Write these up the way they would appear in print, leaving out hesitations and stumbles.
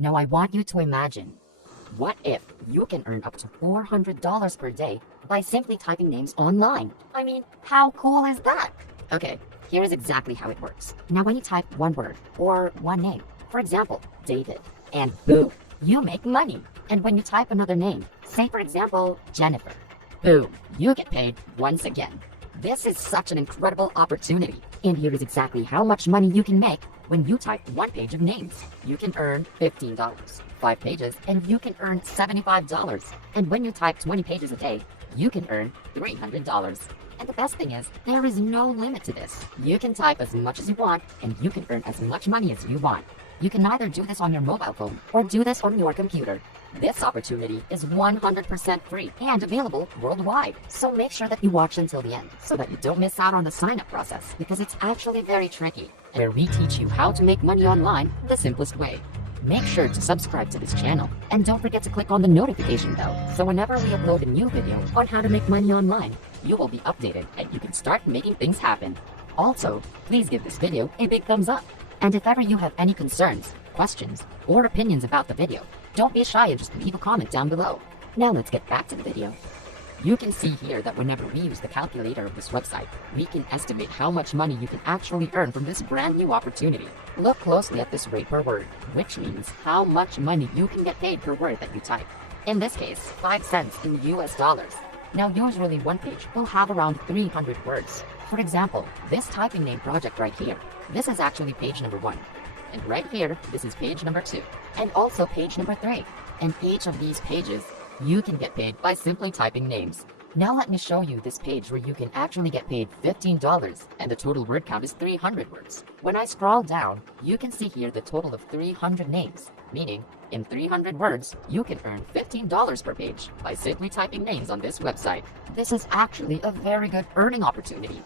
Now I want you to imagine, what if you can earn up to $400 per day by simply typing names online? I mean, how cool is that? Okay, here is exactly how it works. Now when you type one word or one name, for example, David, and boom, you make money. And when you type another name, say for example, Jennifer, boom, you get paid once again. This is such an incredible opportunity. And here is exactly how much money you can make when you type one page of names. You can earn $15, 5 pages, and you can earn $75. And when you type 20 pages a day, you can earn $300. And the best thing is, there is no limit to this. You can type as much as you want, and you can earn as much money as you want. You can either do this on your mobile phone or do this on your computer. This opportunity is 100% free and available worldwide. So make sure that you watch until the end so that you don't miss out on the sign-up process, because it's actually very tricky, where we teach you how to make money online the simplest way. Make sure to subscribe to this channel and don't forget to click on the notification bell so whenever we upload a new video on how to make money online, you will be updated and you can start making things happen. Also, please give this video a big thumbs up. And if ever you have any concerns, questions, or opinions about the video, don't be shy and just leave a comment down below. Now let's get back to the video. You can see here that whenever we use the calculator of this website, we can estimate how much money you can actually earn from this brand new opportunity. Look closely at this rate per word, which means how much money you can get paid per word that you type. In this case, 5 cents in US dollars. Now usually one page will have around 300 words. For example, this typing name project right here, this is actually page number 1. And right here, this is page number 2. And also page number 3. And each of these pages, you can get paid by simply typing names. Now let me show you this page where you can actually get paid $15 and the total word count is 300 words. When I scroll down, you can see here the total of 300 names, meaning in 300 words, you can earn $15 per page by simply typing names on this website. This is actually a very good earning opportunity.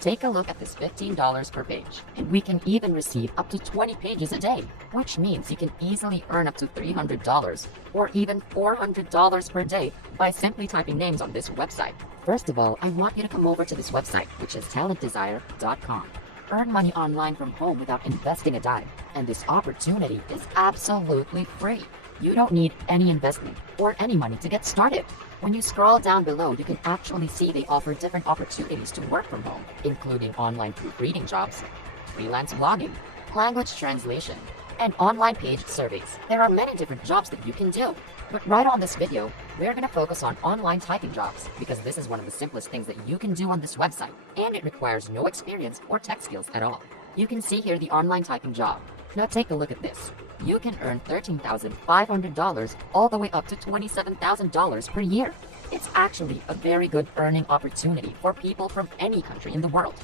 Take a look at this $15 per page, and we can even receive up to 20 pages a day, which means you can easily earn up to $300 or even $400 per day by simply typing names on this website. First of all, I want you to come over to this website, which is talentdesire.com. Earn money online from home without investing a dime, and this opportunity is absolutely free. You don't need any investment or any money to get started. When you scroll down below, you can actually see they offer different opportunities to work from home, including online proofreading jobs, freelance blogging, language translation, and online page surveys. There are many different jobs that you can do. But right on this video, we're going to focus on online typing jobs because this is one of the simplest things that you can do on this website, and it requires no experience or tech skills at all. You can see here the online typing job. Now take a look at this. You can earn $13,500 all the way up to $27,000 per year. It's actually a very good earning opportunity for people from any country in the world.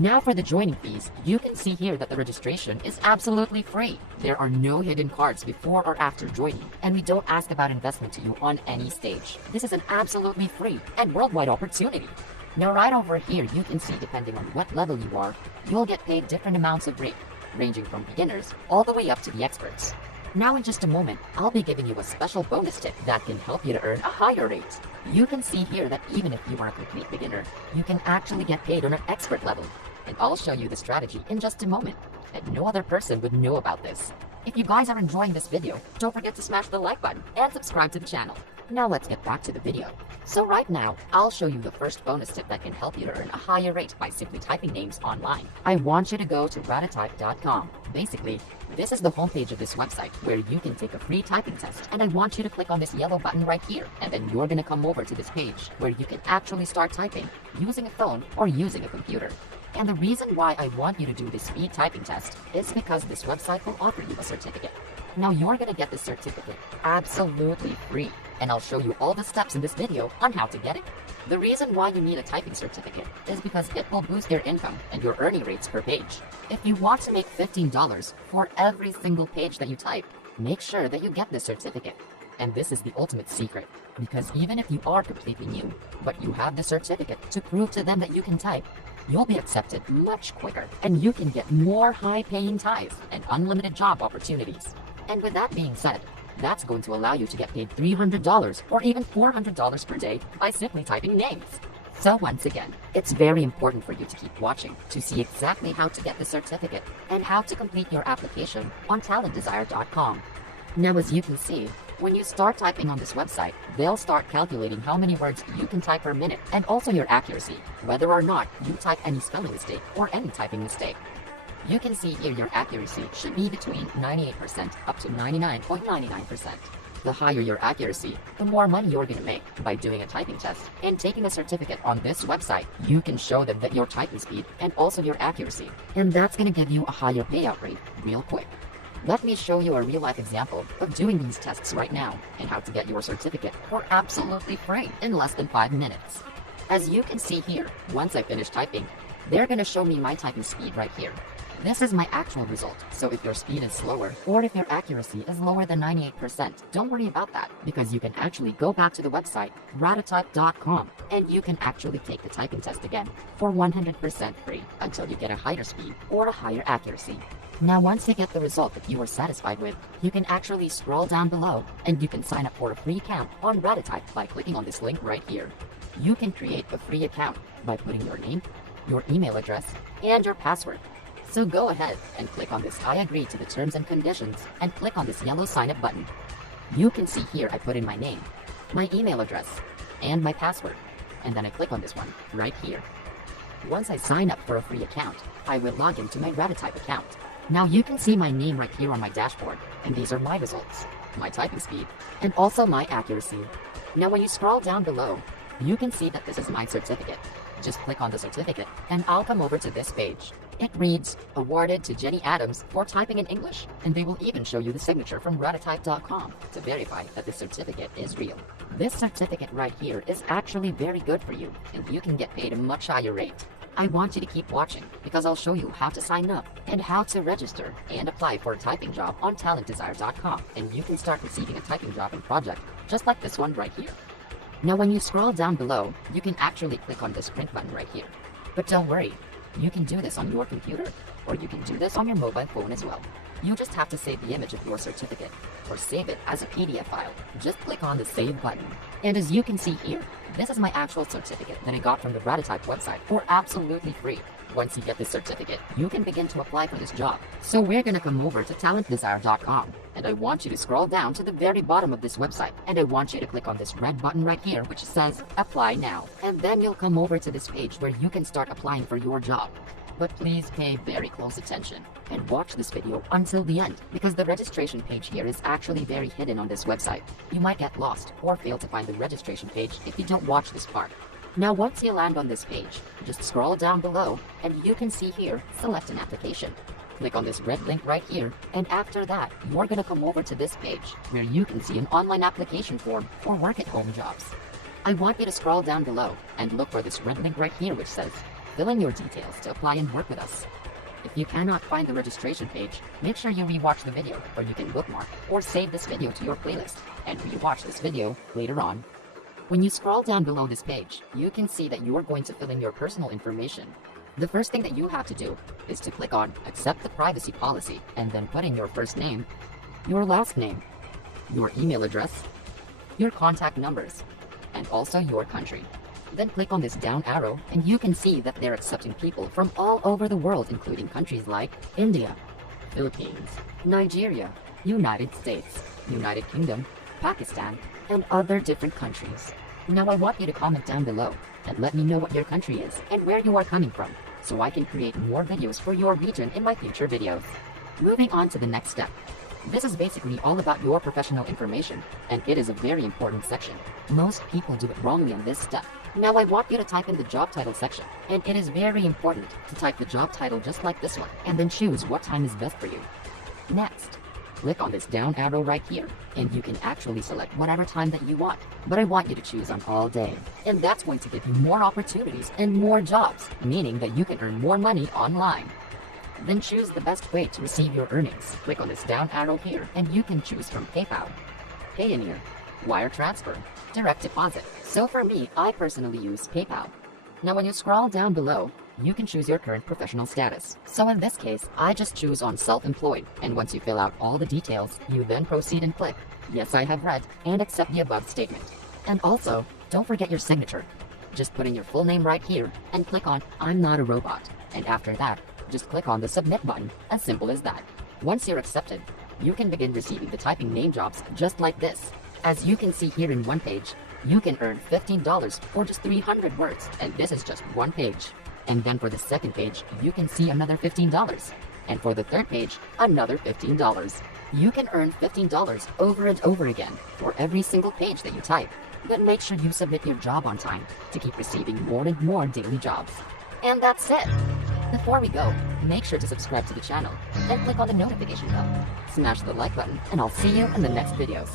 Now for the joining fees, you can see here that the registration is absolutely free. There are no hidden cards before or after joining, and we don't ask about investment to you on any stage. This is an absolutely free and worldwide opportunity. Now right over here, you can see depending on what level you are, you'll get paid different amounts of rate, ranging from beginners all the way up to the experts. Now in just a moment, I'll be giving you a special bonus tip that can help you to earn a higher rate. You can see here that even if you are a complete beginner, you can actually get paid on an expert level. And I'll show you the strategy in just a moment, and no other person would know about this. If you guys are enjoying this video, don't forget to smash the like button and subscribe to the channel. Now let's get back to the video. So right now, I'll show you the first bonus tip that can help you to earn a higher rate by simply typing names online. I want you to go to ratatype.com. Basically, this is the homepage of this website where you can take a free typing test, and I want you to click on this yellow button right here, and then you're gonna come over to this page where you can actually start typing using a phone or using a computer. And the reason why I want you to do this speed typing test is because this website will offer you a certificate. Now you're gonna get this certificate absolutely free, and I'll show you all the steps in this video on how to get it. The reason why you need a typing certificate is because it will boost your income and your earning rates per page. If you want to make $15 for every single page that you type, make sure that you get this certificate. And this is the ultimate secret, because even if you are completely new, but you have the certificate to prove to them that you can type, you'll be accepted much quicker, and you can get more high-paying ties and unlimited job opportunities. And with that being said, that's going to allow you to get paid $300 or even $400 per day by simply typing names. So once again, it's very important for you to keep watching to see exactly how to get the certificate and how to complete your application on talentdesire.com. Now, as you can see, when you start typing on this website, they'll start calculating how many words you can type per minute and also your accuracy, whether or not you type any spelling mistake or any typing mistake. You can see here your accuracy should be between 98% up to 99.99%. The higher your accuracy, the more money you're going to make by doing a typing test and taking a certificate on this website. You can show them that your typing speed and also your accuracy, and that's going to give you a higher payout rate real quick. Let me show you a real-life example of doing these tests right now and how to get your certificate for absolutely free in less than 5 minutes. As you can see here, once I finish typing, they're going to show me my typing speed right here. This is my actual result, so if your speed is slower or if your accuracy is lower than 98%, don't worry about that, because you can actually go back to the website ratatype.com and you can actually take the typing test again for 100% free until you get a higher speed or a higher accuracy. Now, once you get the result that you are satisfied with, you can actually scroll down below and you can sign up for a free account on Ratatype by clicking on this link right here. You can create a free account by putting your name, your email address, and your password. So go ahead and click on this I agree to the terms and conditions and click on this yellow sign up button. You can see here I put in my name, my email address, and my password, and then I click on this one right here. Once I sign up for a free account, I will log into my Ratatype account. Now you can see my name right here on my dashboard, and these are my results, my typing speed, and also my accuracy. Now when you scroll down below, you can see that this is my certificate. Just click on the certificate and I'll come over to this page. It reads, awarded to Jenny Adams for typing in English, and they will even show you the signature from ratatype.com to verify that the certificate is real. This certificate right here is actually very good for you, and you can get paid a much higher rate. I want you to keep watching because I'll show you how to sign up and how to register and apply for a typing job on talentdesire.com, and you can start receiving a typing job and project just like this one right here. Now when you scroll down below, you can actually click on this print button right here. But don't worry, you can do this on your computer, or you can do this on your mobile phone as well. You just have to save the image of your certificate, or save it as a PDF file. Just click on the Save button. And as you can see here, this is my actual certificate that I got from the Ratatype website for absolutely free. Once you get this certificate, you can begin to apply for this job. So we're gonna come over to talentdesire.com, and I want you to scroll down to the very bottom of this website, and I want you to click on this red button right here which says Apply Now. And then you'll come over to this page where you can start applying for your job. But please pay very close attention and watch this video until the end, because the registration page here is actually very hidden on this website. You might get lost or fail to find the registration page if you don't watch this part. Now once you land on this page, just scroll down below and you can see here, select an application. Click on this red link right here, and after that, you're gonna come over to this page where you can see an online application form for work-at-home jobs. I want you to scroll down below and look for this red link right here which says, fill in your details to apply and work with us. If you cannot find the registration page, make sure you rewatch the video, or you can bookmark or save this video to your playlist and rewatch this video later on. When you scroll down below this page, you can see that you are going to fill in your personal information. The first thing that you have to do is to click on Accept the Privacy Policy and then put in your first name, your last name, your email address, your contact numbers, and also your country. Then click on this down arrow and you can see that they're accepting people from all over the world, including countries like India, Philippines, Nigeria, United States, United Kingdom, Pakistan, and other different countries. Now I want you to comment down below and let me know what your country is and where you are coming from, so I can create more videos for your region in my future videos. Moving on to the next step. This is basically all about your professional information, and it is a very important section. Most people do it wrongly on this step. Now I want you to type in the job title section, and it is very important to type the job title just like this one, and then choose what time is best for you. Next, click on this down arrow right here, and you can actually select whatever time that you want, but I want you to choose on all day. And that's going to give you more opportunities and more jobs, meaning that you can earn more money online. Then choose the best way to receive your earnings. Click on this down arrow here, and you can choose from PayPal, Payoneer, wire transfer, direct deposit. So for me, I personally use PayPal. Now when you scroll down below, you can choose your current professional status. So in this case, I just choose on self-employed, and once you fill out all the details, you then proceed and click, yes, I have read, and accept the above statement. And also, don't forget your signature. Just put in your full name right here, and click on I'm not a robot. And after that, just click on the submit button, as simple as that. Once you're accepted, you can begin receiving the typing name jobs just like this. As you can see here in one page, you can earn $15 for just 300 words, and this is just one page. And then for the second page, you can see another $15. And for the third page, another $15. You can earn $15 over and over again for every single page that you type. But make sure you submit your job on time to keep receiving more and more daily jobs. And that's it. Before we go, make sure to subscribe to the channel and click on the notification bell. Smash the like button, and I'll see you in the next videos.